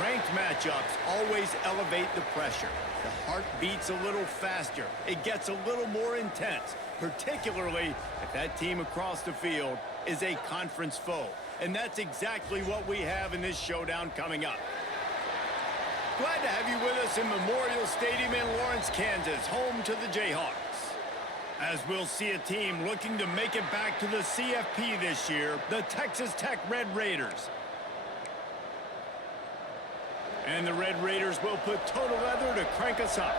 Ranked matchups always elevate the pressure. The heart beats a little faster. It gets a little more intense, particularly if that team across the field is a conference foe. And that's exactly what we have in this showdown coming up. Glad to have you with us in Memorial Stadium in Lawrence, Kansas, home to the Jayhawks. As we'll see a team looking to make it back to the CFP this year, the Texas Tech Red Raiders. And the Red Raiders will put total leather to crank us up.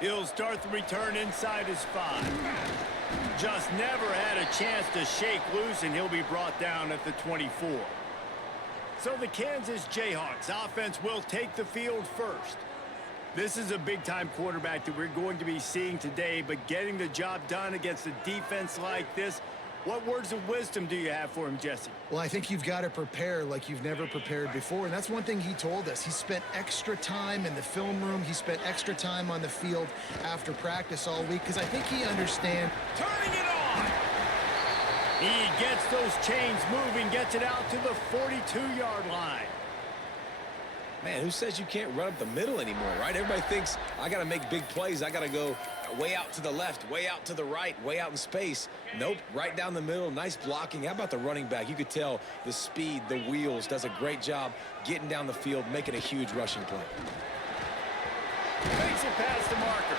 He'll start the return inside his 5. Just never had a chance to shake loose, and he'll be brought down at the 24. So the Kansas Jayhawks offense will take the field first. This is a big-time quarterback that we're going to be seeing today, but getting the job done against a defense like this, what words of wisdom do you have for him, Jesse? Well, I think you've got to prepare like you've never prepared before, and that's one thing he told us. He spent extra time in the film room. He spent extra time on the field after practice all week because I think he understands. Turning it on! He gets those chains moving, gets it out to the 42-yard line. Man, who says you can't run up the middle anymore, right? Everybody thinks, I got to make big plays. I got to go way out to the left, way out to the right, way out in space. Nope, right down the middle, nice blocking. How about the running back? You could tell the speed, the wheels, does a great job getting down the field, making a huge rushing play. Makes it past the marker.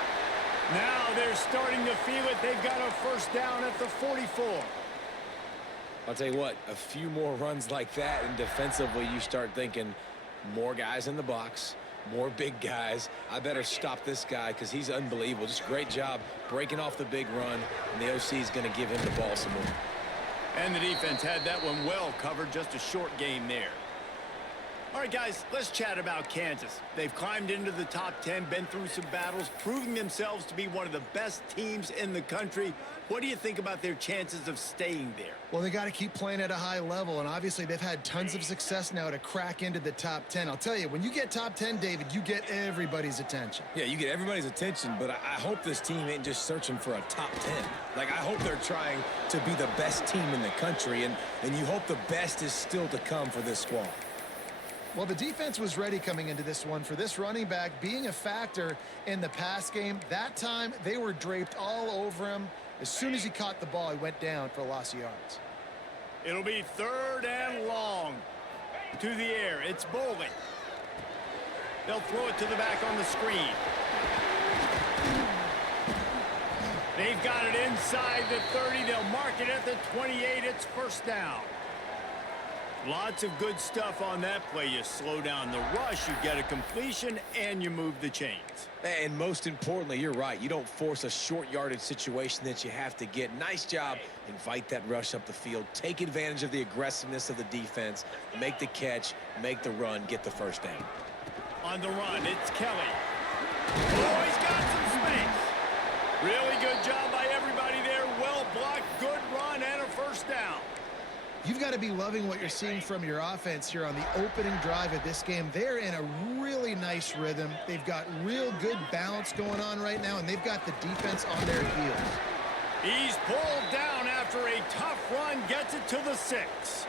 Now they're starting to feel it. They've got a first down at the 44. I'll tell you what, a few more runs like that, and defensively you start thinking, more guys in the box, more big guys. I better stop this guy because he's unbelievable. Just great job breaking off the big run, and the OC is going to give him the ball some more. And the defense had that one well covered, just a short game there. All right, guys, let's chat about Kansas. They've climbed into the top 10, been through some battles, proving themselves to be one of the best teams in the country. What do you think about their chances of staying there? Well, they got to keep playing at a high level, and obviously they've had tons of success now to crack into the top 10. I'll tell you, when you get top 10, David, you get everybody's attention. Yeah, you get everybody's attention, but I hope this team ain't just searching for a top 10. Like, I hope they're trying to be the best team in the country, and you hope the best is still to come for this squad. Well, the defense was ready coming into this one for this running back being a factor in the pass game. That time, they were draped all over him. As soon as he caught the ball, he went down for a loss of yards. It'll be 3rd and long. To the air, it's Bolden. They'll throw it to the back on the screen. They've got it inside the 30. They'll mark it at the 28. It's first down. Lots of good stuff on that play. You slow down the rush, you get a completion, and you move the chains. And most importantly, you're right. You don't force a short yardage situation that you have to get. Nice job. Invite that rush up the field. Take advantage of the aggressiveness of the defense. Make the catch, make the run, get the first down. On the run, it's Kelly. Oh, he's got some space. Really good job by everybody there. Well blocked, good run, and a first down. You've got to be loving what you're seeing from your offense here on the opening drive of this game. They're in a really nice rhythm. They've got real good balance going on right now, and they've got the defense on their heels. He's pulled down after a tough run, gets it to the 6.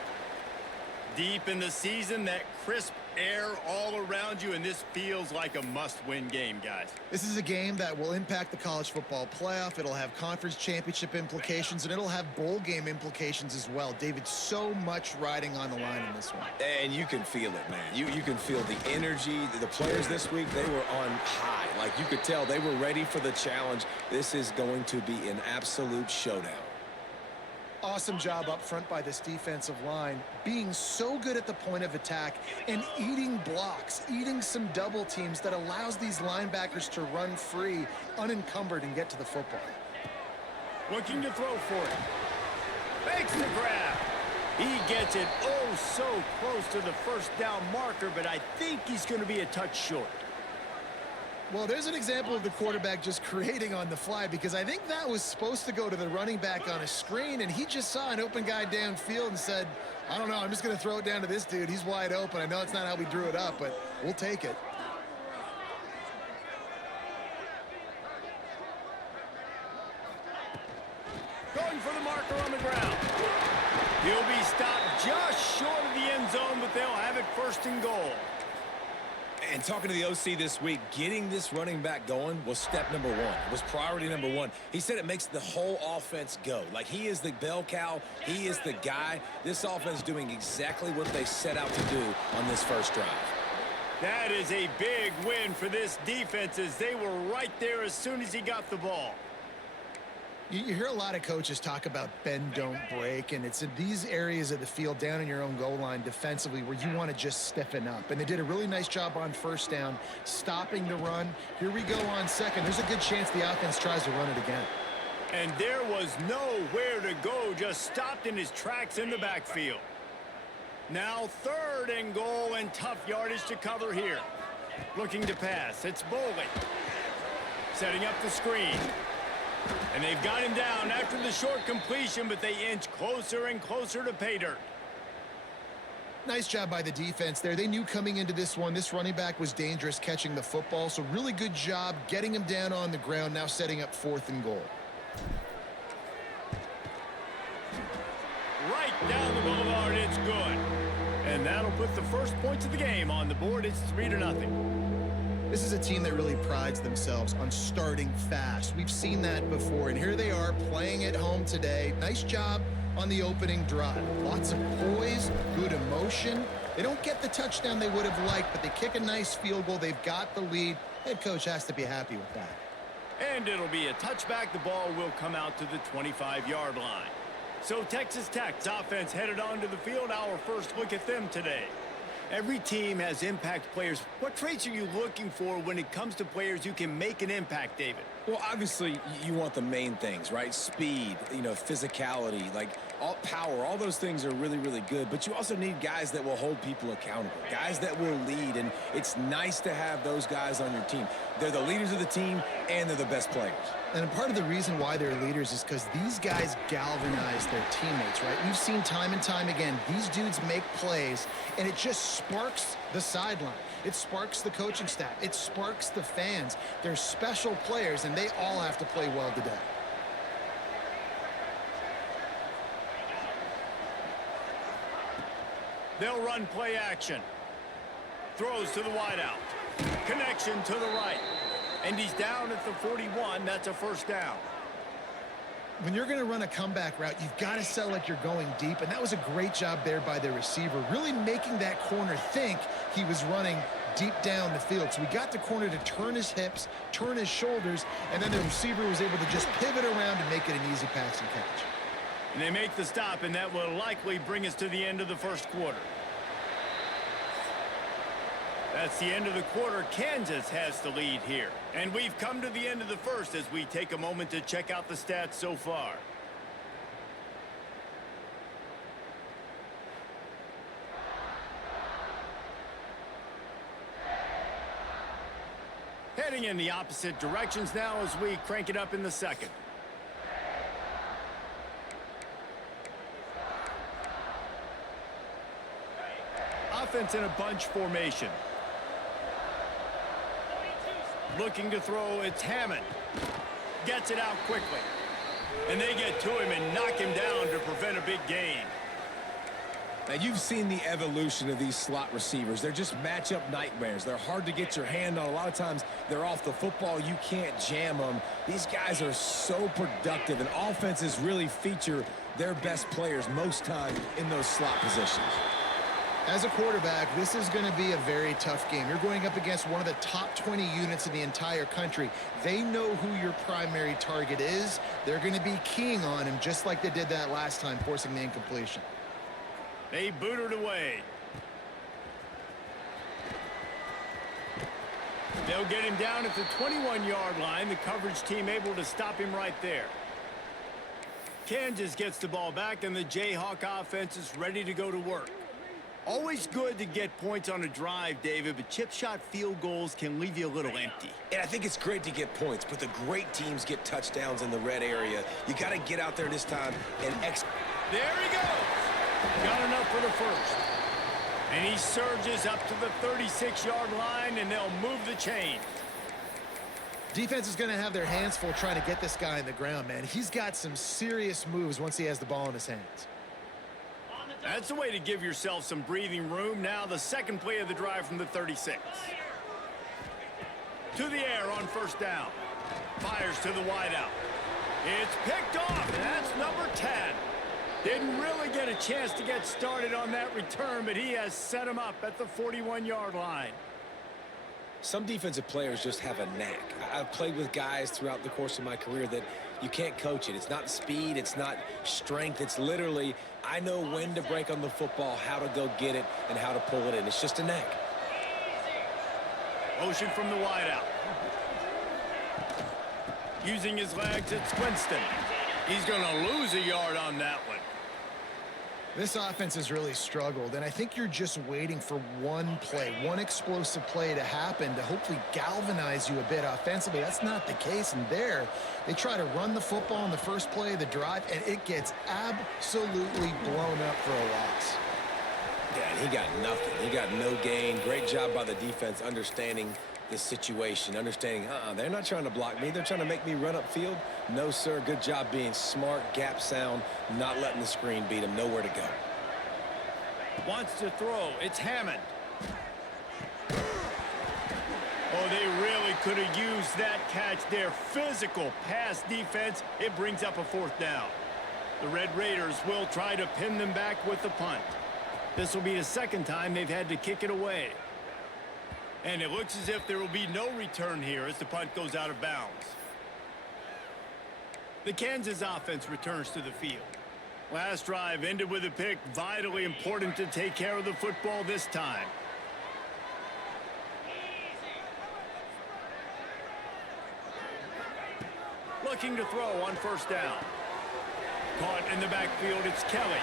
Deep in the season, that crisp air all around you, and this feels like a must-win game, guys. This is a game that will impact the college football playoff. It'll have conference championship implications, and it'll have bowl game implications as well. David, so much riding on the line in this one. And you can feel it, man. You can feel the energy. The players this week, they were on high. Like, you could tell they were ready for the challenge. This is going to be an absolute showdown. Awesome job up front by this defensive line, being so good at the point of attack and eating blocks, eating some double teams that allows these linebackers to run free, unencumbered, and get to the football. Looking to throw for it. Makes the grab. He gets it oh so close to the first down marker, but I think he's going to be a touch short. Well, there's an example of the quarterback just creating on the fly, because I think that was supposed to go to the running back on a screen, and he just saw an open guy downfield and said, I don't know, I'm just going to throw it down to this dude. He's wide open. I know it's not how we drew it up, but we'll take it. Going for the marker on the ground. He'll be stopped zone, but they'll have it 1st and goal. And talking to the OC this week, getting this running back going was step number one. It was priority number one. He said it makes the whole offense go. Like, he is the bell cow. He is the guy. This offense doing exactly what they set out to do on this first drive. That is a big win for this defense, as they were right there as soon as he got the ball. You hear a lot of coaches talk about bend, don't break, and it's in these areas of the field down in your own goal line defensively where you want to just stiffen up. And they did a really nice job on 1st down, stopping the run. Here we go on 2nd. There's a good chance the offense tries to run it again. And there was nowhere to go, just stopped in his tracks in the backfield. Now 3rd and goal, and tough yardage to cover here. Looking to pass. It's Boley. Setting up the screen. And they've got him down after the short completion, but they inch closer and closer to pay dirt. Nice job by the defense there. They knew coming into this one, this running back was dangerous catching the football, so really good job getting him down on the ground, now setting up 4th and goal. Right down the boulevard, it's good. And that'll put the first points of the game on the board. It's 3-0. This is a team that really prides themselves on starting fast. We've seen that before, and here they are playing at home today. Nice job on the opening drive. Lots of poise, good emotion. They don't get the touchdown they would have liked, but they kick a nice field goal. They've got the lead. Head coach has to be happy with that. And it'll be a touchback. The ball will come out to the 25-yard line. So Texas Tech's offense headed onto the field. Our first look at them today. Every team has impact players. What traits are you looking for when it comes to players who can make an impact, David? Well, obviously, you want the main things, right? Speed, physicality, like all power, all those things are really, really good. But you also need guys that will hold people accountable, guys that will lead. And it's nice to have those guys on your team. They're the leaders of the team, and they're the best players. And part of the reason why they're leaders is because these guys galvanize their teammates, right? We've seen time and time again, these dudes make plays, and it just sparks the sideline. It sparks the coaching staff. It sparks the fans. They're special players, and they all have to play well today. They'll run play action. Throws to the wideout. Connection to the right. And he's down at the 41. That's a 1st down. When you're going to run a comeback route, you've got to sell like you're going deep, and that was a great job there by the receiver, really making that corner think he was running deep down the field. So we got the corner to turn his hips, turn his shoulders, and then the receiver was able to just pivot around and make it an easy pass and catch. And they make the stop, and that will likely bring us to the end of the first quarter. That's the end of the quarter. Kansas has the lead here. And we've come to the end of the first as we take a moment to check out the stats so far. Heading in the opposite directions now as we crank it up in the second. Offense in a bunch formation. Looking to throw, it's Hammond. Gets it out quickly. And they get to him and knock him down to prevent a big gain. Now, you've seen the evolution of these slot receivers. They're just matchup nightmares. They're hard to get your hand on. A lot of times, they're off the football. You can't jam them. These guys are so productive, and offenses really feature their best players most time in those slot positions. As a quarterback, this is going to be a very tough game. You're going up against one of the top 20 units in the entire country. They know who your primary target is. They're going to be keying on him just like they did that last time, forcing the incompletion. They boot it away. They'll get him down at the 21-yard line. The coverage team able to stop him right there. Kansas gets the ball back, and the Jayhawk offense is ready to go to work. Always good to get points on a drive, David, but chip shot field goals can leave you a little empty. And I think it's great to get points, but the great teams get touchdowns in the red area. You got to get out there this time and There he goes. Got enough for the first. And he surges up to the 36-yard line, and they'll move the chain. Defense is going to have their hands full trying to get this guy in the ground, man. He's got some serious moves once he has the ball in his hands. That's the way to give yourself some breathing room. Now the second play of the drive from the 36. To the air on first down. Fires to the wideout. It's picked off, and that's number 10. Didn't really get a chance to get started on that return, but he has set him up at the 41-yard line. Some defensive players just have a knack. I've played with guys throughout the course of my career that you can't coach it. It's not speed, it's not strength. It's literally, I know when to break on the football, how to go get it, and how to pull it in. It's just a knack. Motion from the wideout. Using his legs, it's Winston. He's going to lose a yard on that one. This offense has really struggled, and I think you're just waiting for one play, one explosive play to happen to hopefully galvanize you a bit offensively. That's not the case, and there, they try to run the football in the first play of the drive, and it gets absolutely blown up for a loss. Yeah, and he got nothing. He got no gain. Great job by the defense understanding the situation, understanding, they're not trying to block me. They're trying to make me run upfield. No, sir. Good job being smart, gap sound, not letting the screen beat him. Nowhere to go. Wants to throw. It's Hammond. Oh, they really could have used that catch there. Physical pass defense. It brings up a fourth down. The Red Raiders will try to pin them back with the punt. This will be the second time they've had to kick it away. And it looks as if there will be no return here as the punt goes out of bounds. The Kansas offense returns to the field. Last drive ended with a pick. Vitally important to take care of the football this time. Looking to throw on first down. Caught in the backfield, it's Kelly.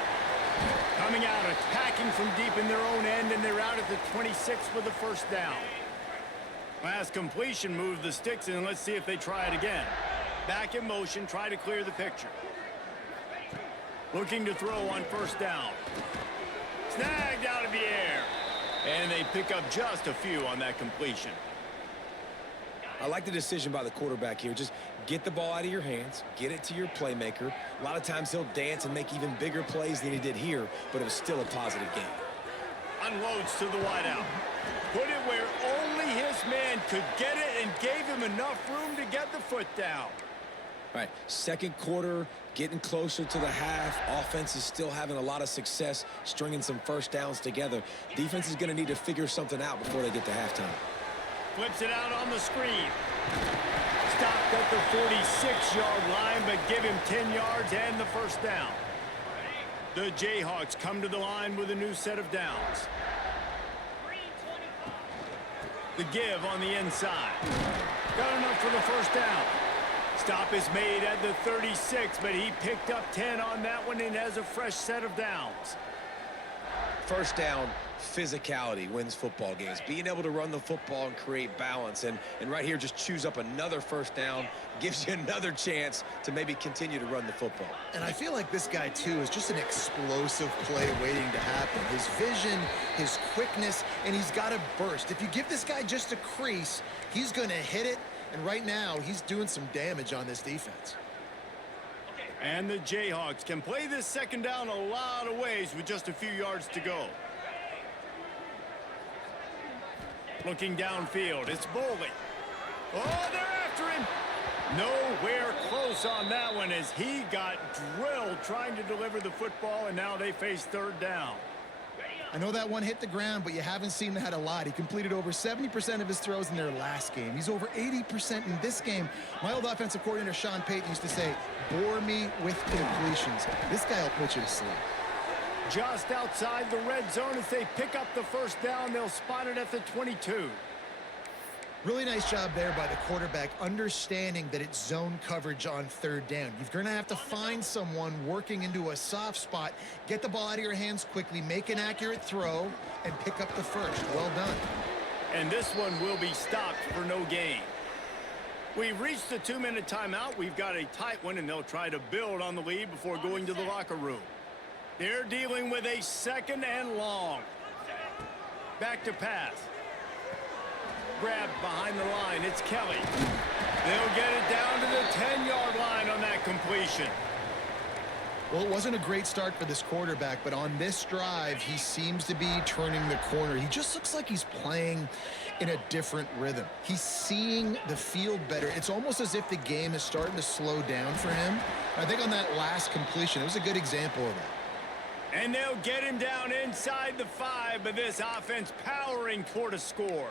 Coming out, attacking from deep in their own end, and they're out at the 26 with the first down. Last completion moved the sticks, and let's see if they try it again. Back in motion, try to clear the picture. Looking to throw on first down. Snagged out of the air. And they pick up just a few on that completion. I like the decision by the quarterback here. Just get the ball out of your hands, get it to your playmaker. A lot of times he'll dance and make even bigger plays than he did here, but it was still a positive game. Unloads to the wideout. Put it where only his man could get it and gave him enough room to get the foot down. All right, second quarter, getting closer to the half. Offense is still having a lot of success stringing some first downs together. Defense is going to need to figure something out before they get to halftime. Flips it out on the screen. Stopped at the 46-yard line, but give him 10 yards and the first down. The Jayhawks come to the line with a new set of downs. The give on the inside. Got enough for the first down. Stop is made at the 36, but he picked up 10 on that one and has a fresh set of downs. First down, physicality wins football games. Being able to run the football and create balance. And right here, just choose up another first down, gives you another chance to maybe continue to run the football. And I feel like this guy, too, is just an explosive play waiting to happen. His vision, his quickness, and he's got a burst. If you give this guy just a crease, he's going to hit it. And right now, he's doing some damage on this defense. And the Jayhawks can play this second down a lot of ways with just a few yards to go. Looking downfield, it's Boley. Oh, they're after him. Nowhere close on that one as he got drilled trying to deliver the football, and now they face third down. I know that one hit the ground, but you haven't seen that a lot. He completed over 70% of his throws in their last game. He's over 80% in this game. My old offensive coordinator, Sean Payton, used to say, bore me with completions. This guy will put you to sleep. Just outside the red zone as they pick up the first down. They'll spot it at the 22. Really nice job there by the quarterback, understanding that it's zone coverage on third down. You're going to have to find someone working into a soft spot, get the ball out of your hands quickly, make an accurate throw, and pick up the first. Well done. And this one will be stopped for no gain. We've reached the 2-minute timeout. We've got a tight one, and they'll try to build on the lead before going to the locker room. They're dealing with a second and long. Back to pass. Grabbed behind the line. It's Kelly. They'll get it down to the 10-yard line on that completion. Well, it wasn't a great start for this quarterback, but on this drive, he seems to be turning the corner. He just looks like he's playing in a different rhythm. He's seeing the field better. It's almost as if the game is starting to slow down for him. I think on that last completion, it was a good example of that. And they'll get him down inside the 5, but this offense powering toward a score.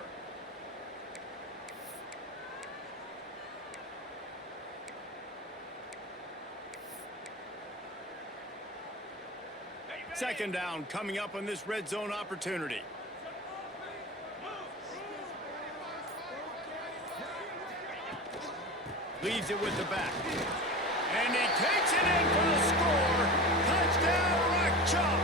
Second down coming up on this red zone opportunity. Leaves it with the back. And he takes it in for the score. Touchdown, Rock Chalk.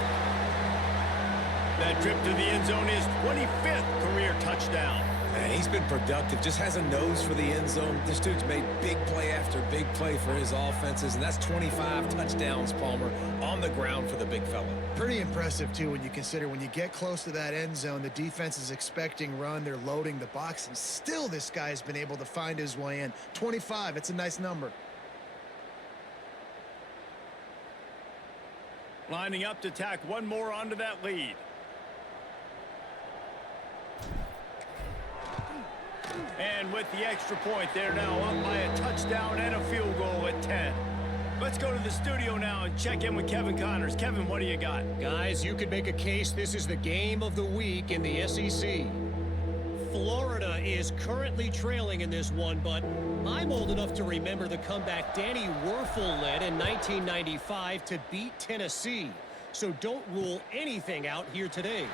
That trip to the end zone is 25th career touchdown. Man, he's been productive, just has a nose for the end zone. This dude's made big play after big play for his offenses, and that's 25 touchdowns, Palmer, on the ground for the big fella. Pretty impressive, too, when you consider when you get close to that end zone, the defense is expecting run, they're loading the box, and still this guy has been able to find his way in. 25, it's a nice number. Lining up to tack one more onto that lead. And with the extra point, they're now up by a touchdown and a field goal at 10. Let's go to the studio now and check in with Kevin Connors. Kevin, what do you got? Guys, you could make a case this is the game of the week in the SEC. Florida is currently trailing in this one, but I'm old enough to remember the comeback Danny Werfel led in 1995 to beat Tennessee. So don't rule anything out here today.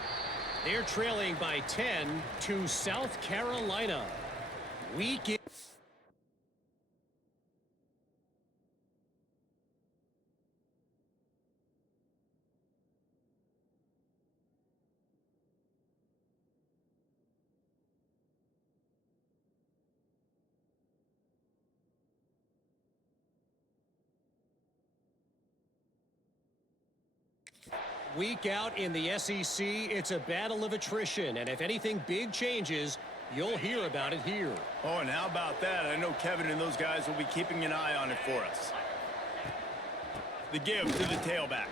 They're trailing by 10 to South Carolina. Week out in the SEC, it's a battle of attrition, and if anything big changes, you'll hear about it here. Oh, and how about that? I know Kevin and those guys will be keeping an eye on it for us. The give to the tailback.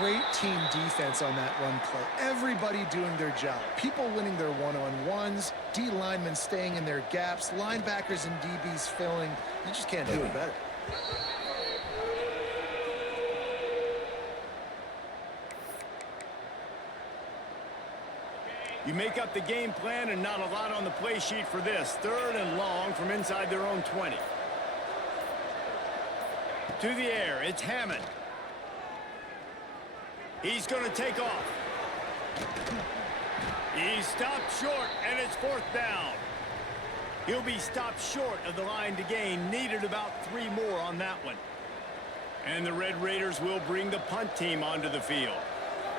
Great team defense on that run play. Everybody doing their job. People winning their one-on-ones, D linemen staying in their gaps, linebackers and DBs filling. You just can't do it better. You make up the game plan and not a lot on the play sheet for this. Third and long from inside their own 20. To the air, it's Hammond. He's going to take off. He's stopped short, and it's fourth down. He'll be stopped short of the line to gain. Needed about 3 more on that one. And the Red Raiders will bring the punt team onto the field.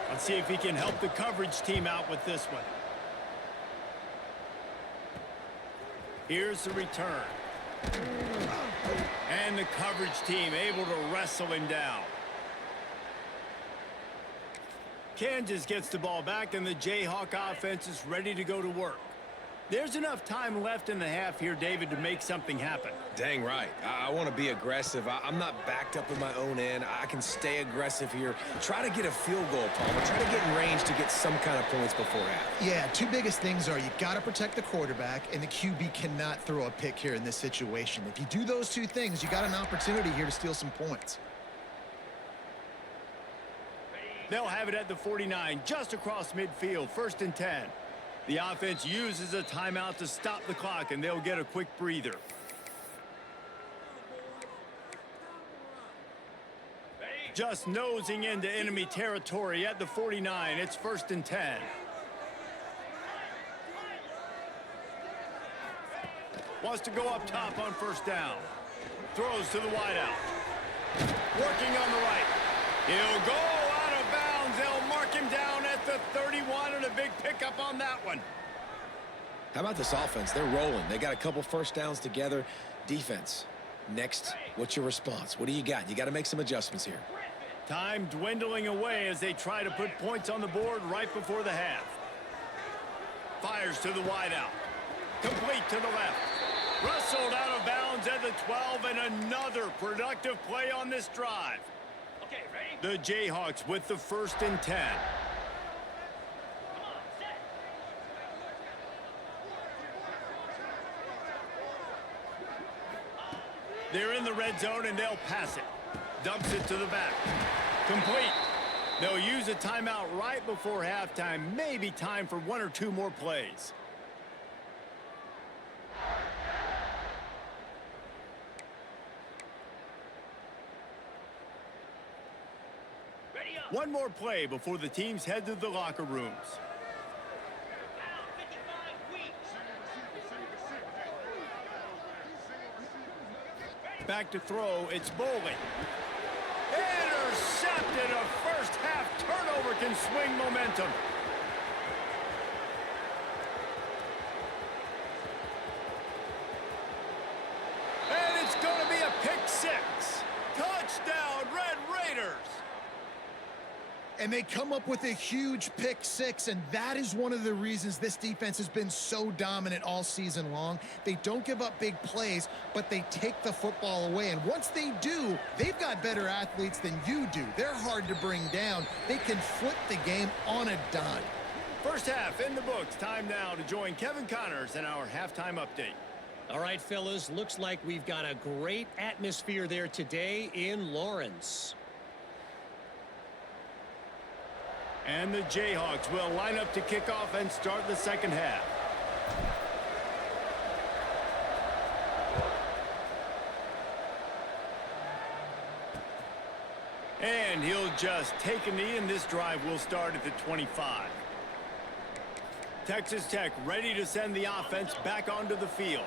Let's see if he can help the coverage team out with this one. Here's the return. And the coverage team able to wrestle him down. Kansas gets the ball back, and the Jayhawk offense is ready to go to work. There's enough time left in the half here, David, to make something happen. Dang right. I want to be aggressive. I'm not backed up in my own end. I can stay aggressive here. Try to get a field goal, Palmer. Try to get in range to get some kind of points before half. Yeah, two biggest things are you got to protect the quarterback, and the QB cannot throw a pick here in this situation. If you do those two things, you got an opportunity here to steal some points. They'll have it at the 49, just across midfield, 1st and 10. The offense uses a timeout to stop the clock, and they'll get a quick breather. Just nosing into enemy territory at the 49. It's 1st and 10. Wants to go up top on 1st down. Throws to the wideout. Working on the right. He'll go out of bounds. They'll mark him down at the 31, and a big pickup on that one. How about this offense? They're rolling. They got a couple first downs together. Defense. Next, what's your response? What do you got? You got to make some adjustments here. Time dwindling away as they try to put points on the board right before the half. Fires to the wideout. Complete to the left. Wrestled out of bounds at the 12, and another productive play on this drive. The Jayhawks with the 1st and 10. They're in the red zone, and they'll pass it. Dumps it to the back. Complete. They'll use a timeout right before halftime. Maybe time for 1 or 2 more plays. One more play before the teams head to the locker rooms. Back to throw, it's Bowling. Intercepted. A first half turnover can swing momentum. And it's going to be a pick 6. Touchdown, Red Raiders. And they come up with a huge pick 6, and that is one of the reasons this defense has been so dominant all season long. They don't give up big plays, but they take the football away. And once they do, they've got better athletes than you do. They're hard to bring down. They can flip the game on a dime. First half in the books. Time now to join Kevin Connors in our halftime update. All right, fellas, looks like we've got a great atmosphere there today in Lawrence. And the Jayhawks will line up to kick off and start the second half. And he'll just take a knee, and this drive will start at the 25. Texas Tech ready to send the offense back onto the field.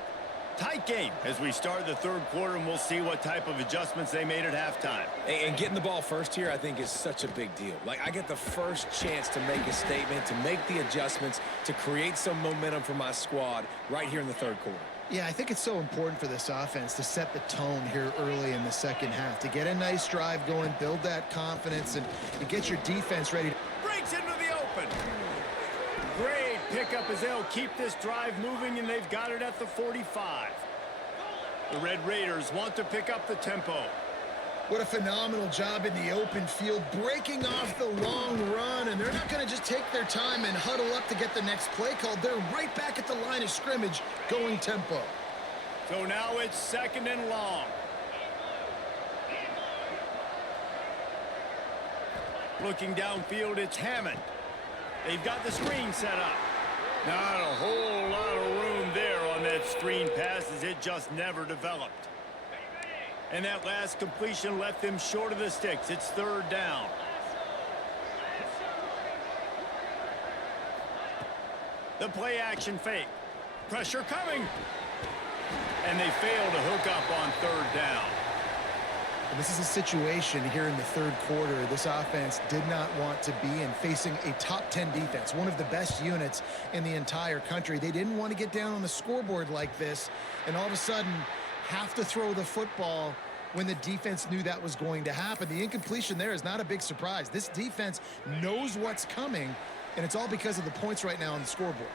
Tight game as we start the third quarter, and we'll see what type of adjustments they made at halftime. And getting the ball first here, I think, is such a big deal. Like, I get the first chance to make a statement, to make the adjustments, to create some momentum for my squad right here in the third quarter. Yeah, I think it's so important for this offense to set the tone here early in the second half, to get a nice drive going, build that confidence, and get your defense ready. Breaks into the open. Great pickup as they'll keep this drive moving, and they've got it at the 45. The Red Raiders want to pick up the tempo. What a phenomenal job in the open field, breaking off the long run, and they're not going to just take their time and huddle up to get the next play called. They're right back at the line of scrimmage, going tempo. So now it's 2nd and long. Looking downfield, it's Hammond. They've got the screen set up. Not a whole lot of room there on that screen pass, as it just never developed. And that last completion left them short of the sticks. It's 3rd down. The play action fake. Pressure coming. And they fail to hook up on 3rd down. And this is a situation here in the third quarter this offense did not want to be in, facing a top 10 defense, one of the best units in the entire country. They didn't want to get down on the scoreboard like this, and all of a sudden have to throw the football when the defense knew that was going to happen. The incompletion there is not a big surprise. This defense knows what's coming, and it's all because of the points right now on the scoreboard.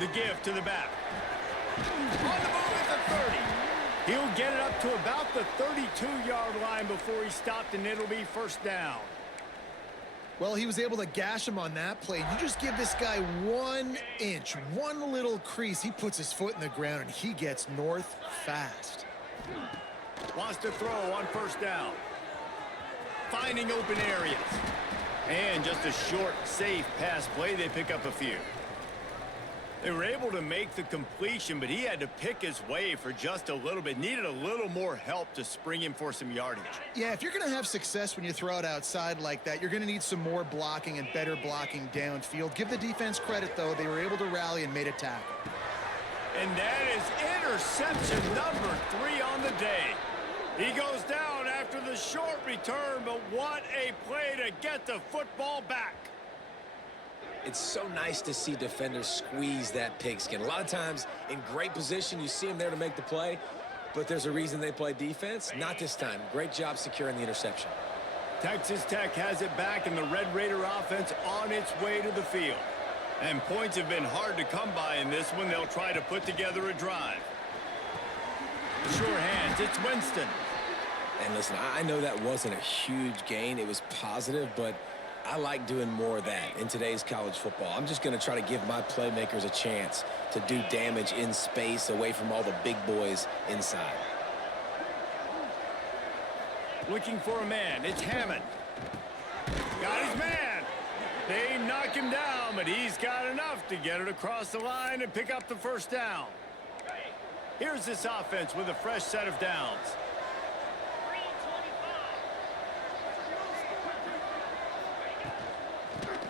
The give to the back. On the move at the 30. He'll get it up to about the 32-yard line before he stopped, and it'll be 1st down. Well, he was able to gash him on that play. You just give this guy 1 inch, one little crease. He puts his foot in the ground, and he gets north fast. Wants to throw on 1st down. Finding open areas. And just a short, safe pass play. They pick up a few. They were able to make the completion, but he had to pick his way for just a little bit. Needed a little more help to spring him for some yardage. Yeah, if you're going to have success when you throw it outside like that, you're going to need some more blocking and better blocking downfield. Give the defense credit, though. They were able to rally and made a tackle. And that is interception number 3 on the day. He goes down after the short return, but what a play to get the football back. It's so nice to see defenders squeeze that pigskin. A lot of times in great position, you see them there to make the play, but there's a reason they play defense. Not this time. Great job securing the interception. Texas Tech has it back, and the Red Raider offense on its way to the field. And points have been hard to come by in this one. They'll try to put together a drive. The sure hands, it's Winston. And listen, I know that wasn't a huge gain. It was positive, but I like doing more of that in today's college football. I'm just going to try to give my playmakers a chance to do damage in space away from all the big boys inside. Looking for a man. It's Hammond. Got his man. They knock him down, but he's got enough to get it across the line and pick up the first down. Here's this offense with a fresh set of downs.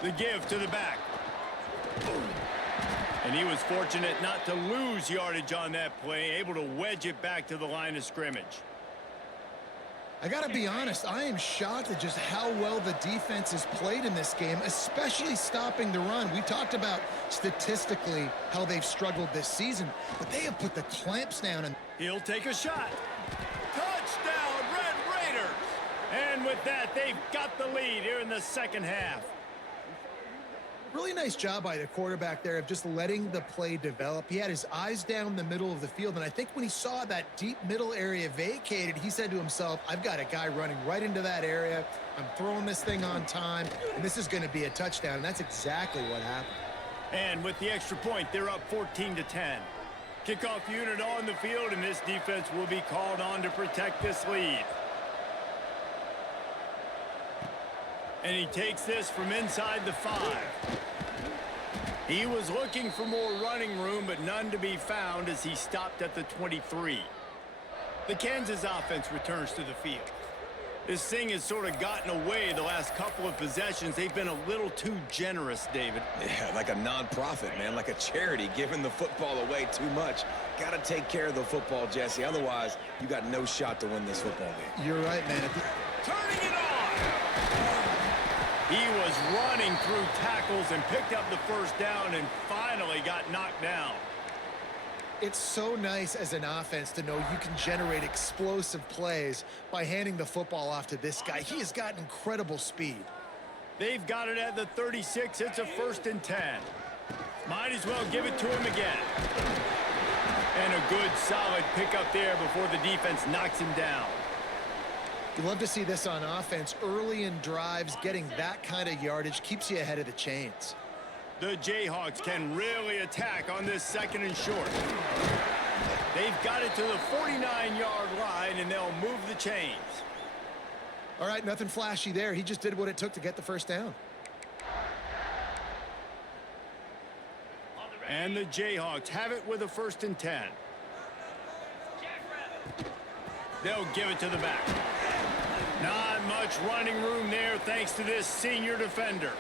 The give to the back. And he was fortunate not to lose yardage on that play, able to wedge it back to the line of scrimmage. I got to be honest, I am shocked at just how well the defense has played in this game, especially stopping the run. We talked about statistically how they've struggled this season, but they have put the clamps down. And He'll take a shot. Touchdown, Red Raiders! And with that, they've got the lead here in the second half. really nice job by the quarterback there of just letting the play develop. He had his eyes down the middle of the field, and I think when he saw that deep middle area vacated, he said to himself, I've got a guy running right into that area. I'm throwing this thing on time, and this is going to be a touchdown, and that's exactly what happened. And with the extra point, they're up 14-10. Kickoff unit on the field, and this defense will be called on to protect this lead. And he takes this from inside the 5. He was looking for more running room, but none to be found as he stopped at the 23. The Kansas offense returns to the field. This thing has sort of gotten away the last couple of possessions. They've been a little too generous, David. Yeah, like a nonprofit, man, like a charity, giving the football away too much. Got to take care of the football, Jesse. Otherwise, you got no shot to win this football game. You're right, man. Turning it on! He was running through tackles and picked up the first down and finally got knocked down. It's so nice as an offense to know you can generate explosive plays by handing the football off to this guy. He has got incredible speed. They've got it at the 36. It's a 1st and 10. Might as well give it to him again. And a good, solid pickup there before the defense knocks him down. You love to see this on offense. Early in drives, getting that kind of yardage keeps you ahead of the chains. The Jayhawks can really attack on this 2nd and short. They've got it to the 49-yard line, and they'll move the chains. All right, nothing flashy there. He just did what it took to get the first down. And the Jayhawks have it with a 1st and 10. They'll give it to the back. Not much running room there thanks to this senior defender.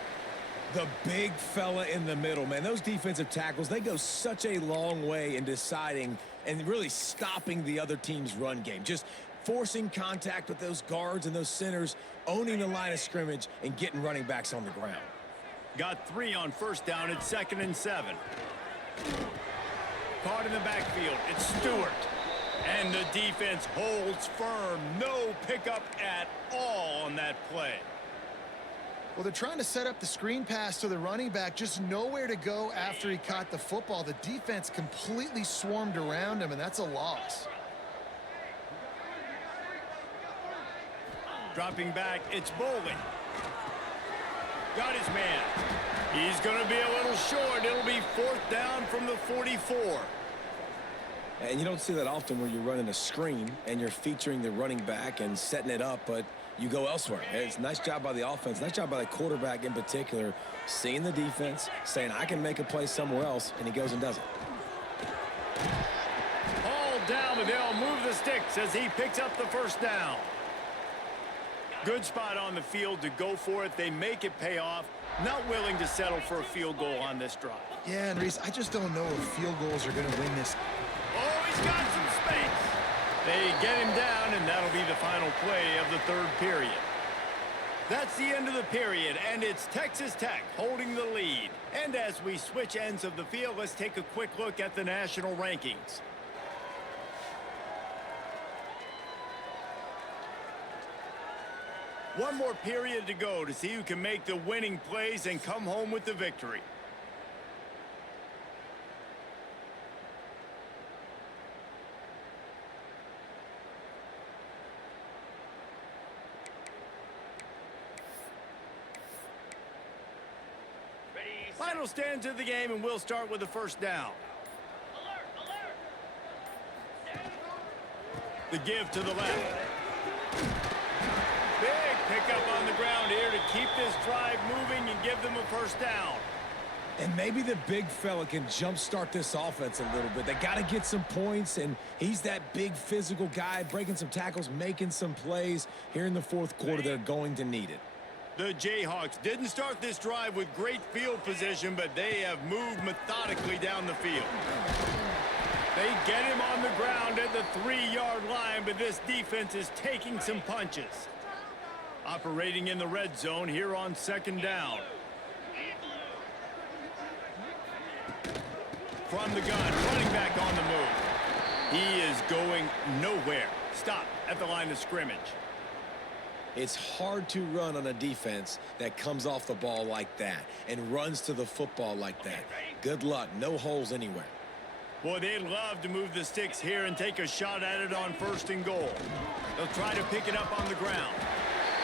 The big fella in the middle, man. Those defensive tackles, they go such a long way in deciding and really stopping the other team's run game. Just forcing contact with those guards and those centers, owning the line of scrimmage, and getting running backs on the ground. Got 3 on 1st down at 2nd and 7. Caught in the backfield. It's Stewart. And the defense holds firm. No pickup at all on that play. Well, they're trying to set up the screen pass to the running back, just nowhere to go after he caught the football. The defense completely swarmed around him, and that's a loss. Dropping back, it's Bolden. Got his man. He's going to be a little short. It'll be 4th down from the 44. And you don't see that often where you're running a screen and you're featuring the running back and setting it up, but you go elsewhere. It's a nice job by the offense, nice job by the quarterback in particular, seeing the defense, saying, I can make a play somewhere else, and he goes and does it. All down, but they'll move the sticks as he picks up the 1st down. Good spot on the field to go for it. They make it pay off. Not willing to settle for a field goal on this drive. Yeah, and Reese, I just don't know if field goals are going to win this. Oh, he's got some space. They get him down, and that'll be the final play of the 3rd period. That's the end of the period, and it's Texas Tech holding the lead. And as we switch ends of the field, let's take a quick look at the national rankings. One more period to go to see who can make the winning plays and come home with the victory. Final stands of the game, and we'll start with the first down. The give to the left. Big pickup on the ground here to keep this drive moving and give them a first down. And maybe the big fella can jumpstart this offense a little bit. They got to get some points, and he's that big physical guy, breaking some tackles, making some plays. Here in the fourth quarter, they're going to need it. The Jayhawks didn't start this drive with great field position, but they have moved methodically down the field. They get him on the ground at the 3-yard line, but this defense is taking some punches. Operating in the red zone here on second down. From the gun, running back on the move. He is going nowhere. Stop at the line of scrimmage. It's hard to run on a defense that comes off the ball like that and runs to the football like that. Good luck. No holes anywhere. Boy, they'd love to move the sticks here and take a shot at it on 1st and goal. They'll try to pick it up on the ground.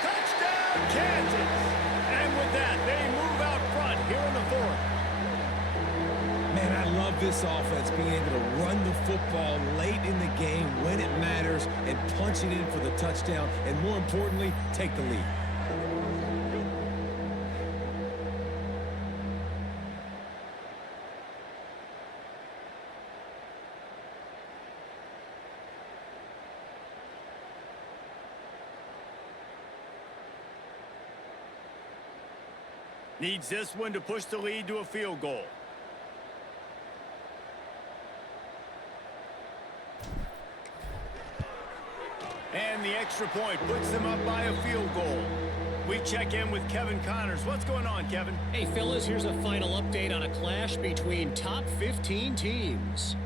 Touchdown, Kansas! And with that, they move out front here in the 4th. Man, I love this offense, being able to run the football late in the game when it matters and punch it in for the touchdown, and more importantly, take the lead. Needs this one to push the lead to a field goal. And the extra point puts them up by a field goal. We check in with Kevin Connors. What's going on, Kevin? Hey, fellas, here's a final update on a clash between top 15 teams.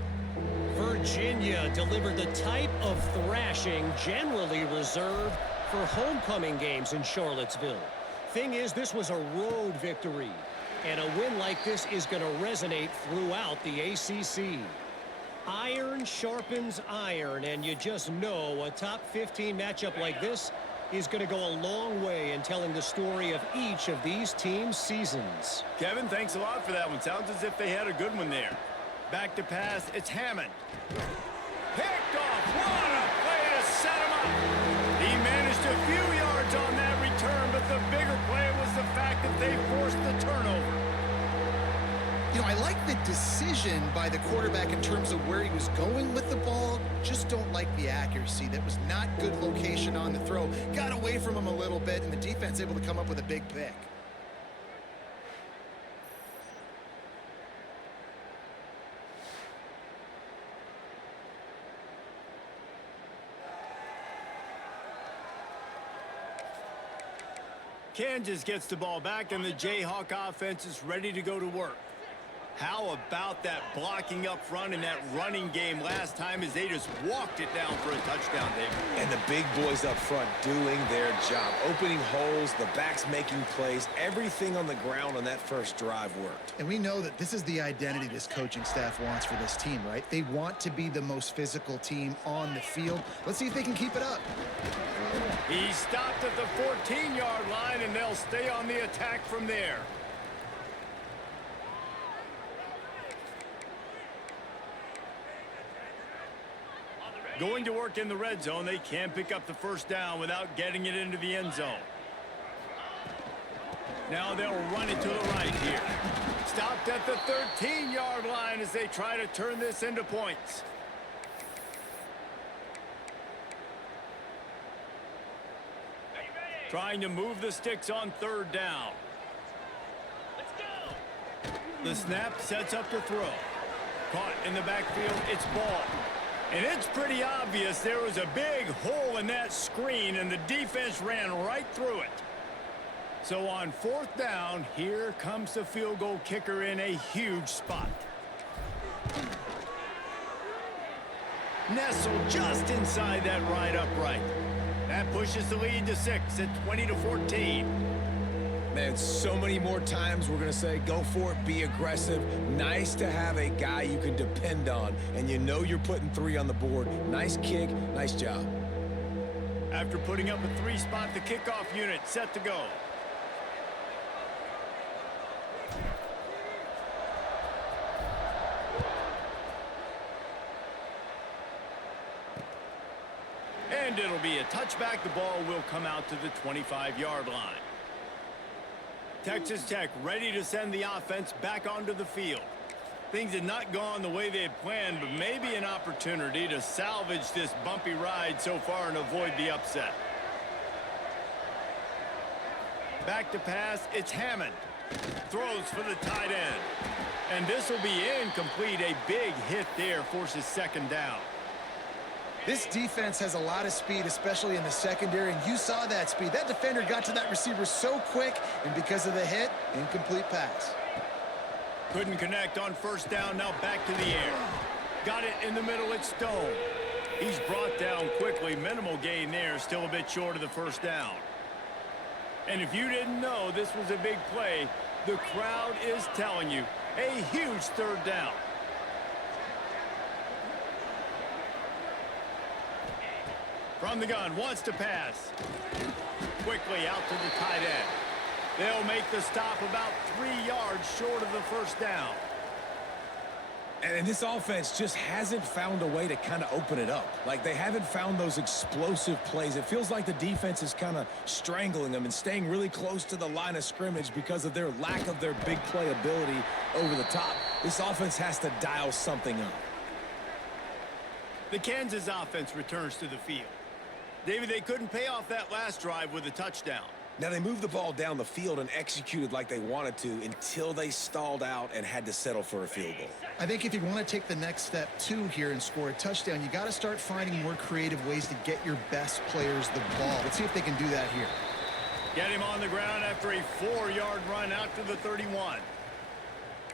Virginia delivered the type of thrashing generally reserved for homecoming games in Charlottesville. Thing is, this was a road victory, and a win like this is going to resonate throughout the ACC. Iron sharpens iron, and you just know a top 15 matchup like this is going to go a long way in telling the story of each of these teams' seasons. Kevin, thanks a lot for that one. Sounds as if they had a good one there. Back to pass, it's Hammond. Picked off. What a play to set him up. He managed a few yards on that return, but the bigger play was the fact that they forced the turnover. You know, I like the decision by the quarterback in terms of where he was going with the ball. Just don't like the accuracy. That was not good location on the throw. Got away from him a little bit, and the defense able to come up with a big pick. Kansas gets the ball back, and the Jayhawk offense is ready to go to work. How about that blocking up front in that running game last time as they just walked it down for a touchdown, David? And the big boys up front doing their job. Opening holes, the backs making plays. Everything on the ground on that first drive worked. And we know that this is the identity this coaching staff wants for this team, right? They want to be the most physical team on the field. Let's see if they can keep it up. He stopped at the 14-yard line, and they'll stay on the attack from there. Going to work in the red zone, they can't pick up the first down without getting it into the end zone. Now they'll run it to the right here. Stopped at the 13-yard line as they try to turn this into points. Trying to move the sticks on 3rd down. The snap sets up the throw. Caught in the backfield, it's ball. And it's pretty obvious there was a big hole in that screen, and the defense ran right through it. So on 4th down, here comes the field goal kicker in a huge spot. Nestled just inside that right upright. That pushes the lead to 6 at 20-14. Man, so many more times we're going to say, go for it, be aggressive. Nice to have a guy you can depend on, and you know you're putting 3 on the board. Nice kick, nice job. After putting up a 3-spot, the kickoff unit set to go. And it'll be a touchback. The ball will come out to the 25-yard line. Texas Tech ready to send the offense back onto the field. Things had not gone the way they had planned, but maybe an opportunity to salvage this bumpy ride so far and avoid the upset. Back to pass, it's Hammond. Throws for the tight end. And this will be incomplete. A big hit there forces second down. This defense has a lot of speed, especially in the secondary, and you saw that speed. That defender got to that receiver so quick, and because of the hit, incomplete pass. Couldn't connect on first down. Now back to the air. Got it in the middle. It's Stone. He's brought down quickly. Minimal gain there. Still a bit short of the first down. And if you didn't know this was a big play, the crowd is telling you a huge third down. From the gun, wants to pass. Quickly out to the tight end. They'll make the stop about 3 yards short of the first down. And this offense just hasn't found a way to kind of open it up. Like, they haven't found those explosive plays. It feels like the defense is kind of strangling them and staying really close to the line of scrimmage because of their lack of their big play ability over the top. This offense has to dial something up. The Kansas offense returns to the field. David, they couldn't pay off that last drive with a touchdown. Now, they moved the ball down the field and executed like they wanted to until they stalled out and had to settle for a field goal. I think if you want to take the next step, too, here and score a touchdown, you got to start finding more creative ways to get your best players the ball. Let's see if they can do that here. Get him on the ground after a 4-yard run out to the 31.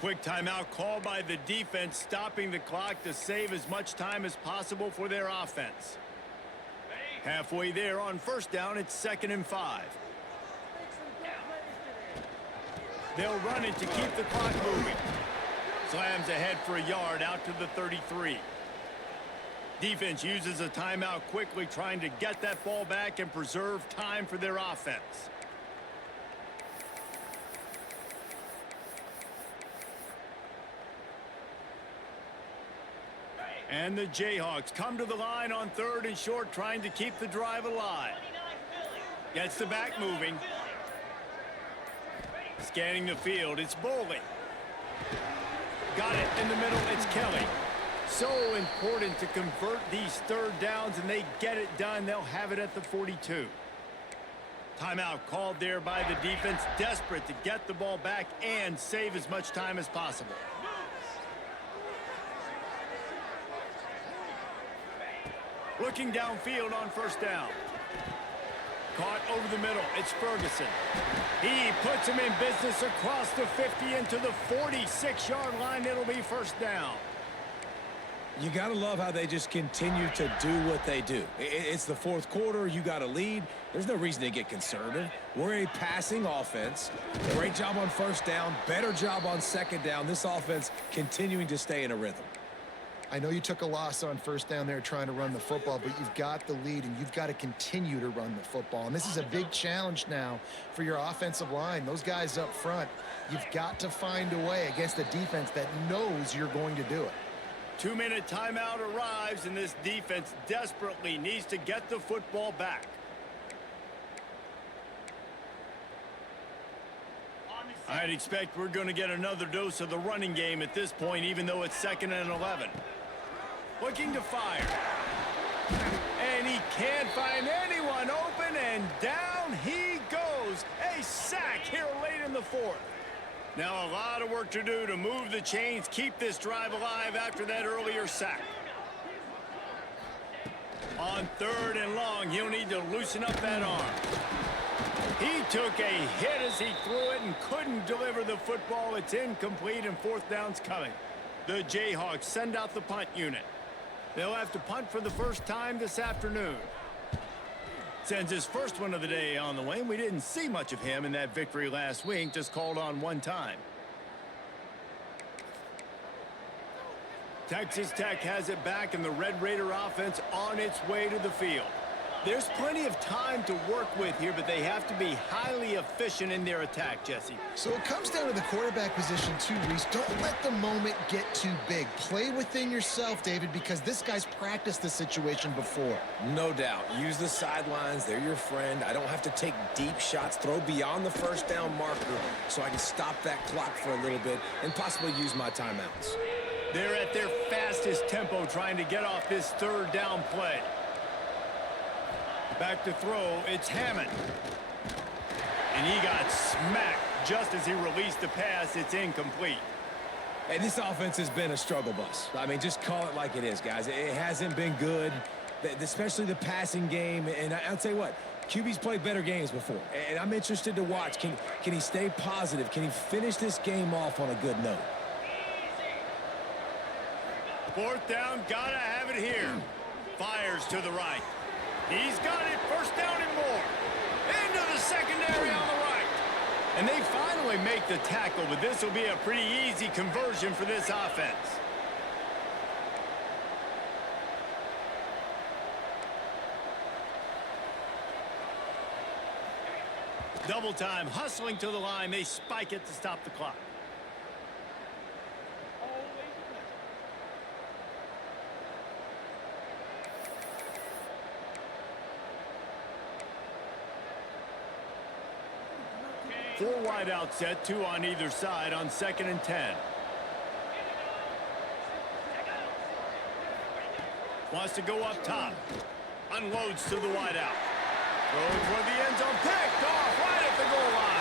Quick timeout called by the defense, stopping the clock to save as much time as possible for their offense. Halfway there on first down, it's 2nd and 5. They'll run it to keep the clock moving. Slams ahead for a yard out to the 33. Defense uses a timeout quickly, trying to get that ball back and preserve time for their offense. And the Jayhawks come to the line on 3rd and short, trying to keep the drive alive. Gets the back moving. Scanning the field, it's Boley. Got it in the middle, it's Kelly. So important to convert these third downs, and they get it done. They'll have it at the 42. Timeout called there by the defense, desperate to get the ball back and save as much time as possible. Looking downfield on first down. Caught over the middle. It's Ferguson. He puts him in business across the 50 into the 46-yard line. It'll be first down. You got to love how they just continue to do what they do. It's the 4th quarter. You got a lead. There's no reason to get conservative. We're a passing offense. Great job on first down. Better job on second down. This offense continuing to stay in a rhythm. I know you took a loss on first down there trying to run the football, but you've got the lead, and you've got to continue to run the football. And this is a big challenge now for your offensive line. Those guys up front, you've got to find a way against a defense that knows you're going to do it. 2-minute timeout arrives, and this defense desperately needs to get the football back. I'd expect we're going to get another dose of the running game at this point, even though it's 2nd and 11. Looking to fire. And he can't find anyone open, and down he goes. A sack here late in the 4th. Now a lot of work to do to move the chains, keep this drive alive after that earlier sack. On 3rd and long, he'll need to loosen up that arm. He took a hit as he threw it and couldn't deliver the football. It's incomplete, and 4th down's coming. The Jayhawks send out the punt unit. They'll have to punt for the first time this afternoon. Sends his first one of the day on the way. We didn't see much of him in that victory last week, just called on one time. Texas Tech has it back, and the Red Raider offense on its way to the field. There's plenty of time to work with here, but they have to be highly efficient in their attack, Jesse. So it comes down to the quarterback position too, Reese. Don't let the moment get too big. Play within yourself, David, because this guy's practiced this situation before. No doubt. Use the sidelines. They're your friend. I don't have to take deep shots, throw beyond the first down marker so I can stop that clock for a little bit and possibly use my timeouts. They're at their fastest tempo trying to get off this third down play. Back to throw, it's Hammond. And he got smacked just as he released the pass. It's incomplete. Hey, this offense has been a struggle bus. I mean, just call it like it is, guys. It hasn't been good, especially the passing game. And I'll tell you what, QB's played better games before. And I'm interested to watch. Can he stay positive? Can he finish this game off on a good note? Fourth down, gotta have it here. Fires to the right. He's got it, first down and more. Into the secondary on the right. And they finally make the tackle, but this will be a pretty easy conversion for this offense. Double time, hustling to the line. They spike it to stop the clock. Four wide out set, two on either side on 2nd and 10. Wants to go up top. Unloads to the wide out. Throws for the end zone. Picked off right at the goal line.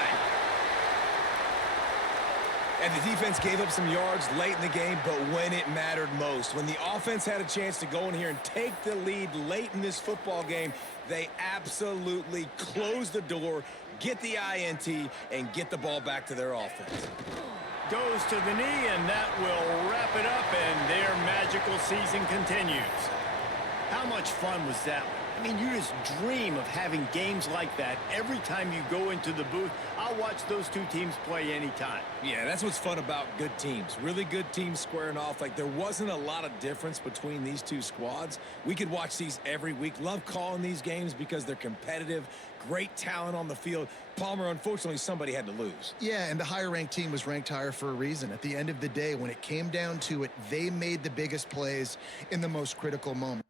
And the defense gave up some yards late in the game, but when it mattered most, when the offense had a chance to go in here and take the lead late in this football game, they absolutely closed the door, get the INT, and get the ball back to their offense. Goes to the knee, and that will wrap it up, and their magical season continues. How much fun was that one? I mean, you just dream of having games like that every time you go into the booth. I'll watch those two teams play anytime. Yeah, that's what's fun about good teams. Really good teams squaring off. Like, there wasn't a lot of difference between these two squads. We could watch these every week. Love calling these games because they're competitive, great talent on the field. Palmer, unfortunately, somebody had to lose. Yeah, and the higher-ranked team was ranked higher for a reason. At the end of the day, when it came down to it, they made the biggest plays in the most critical moments.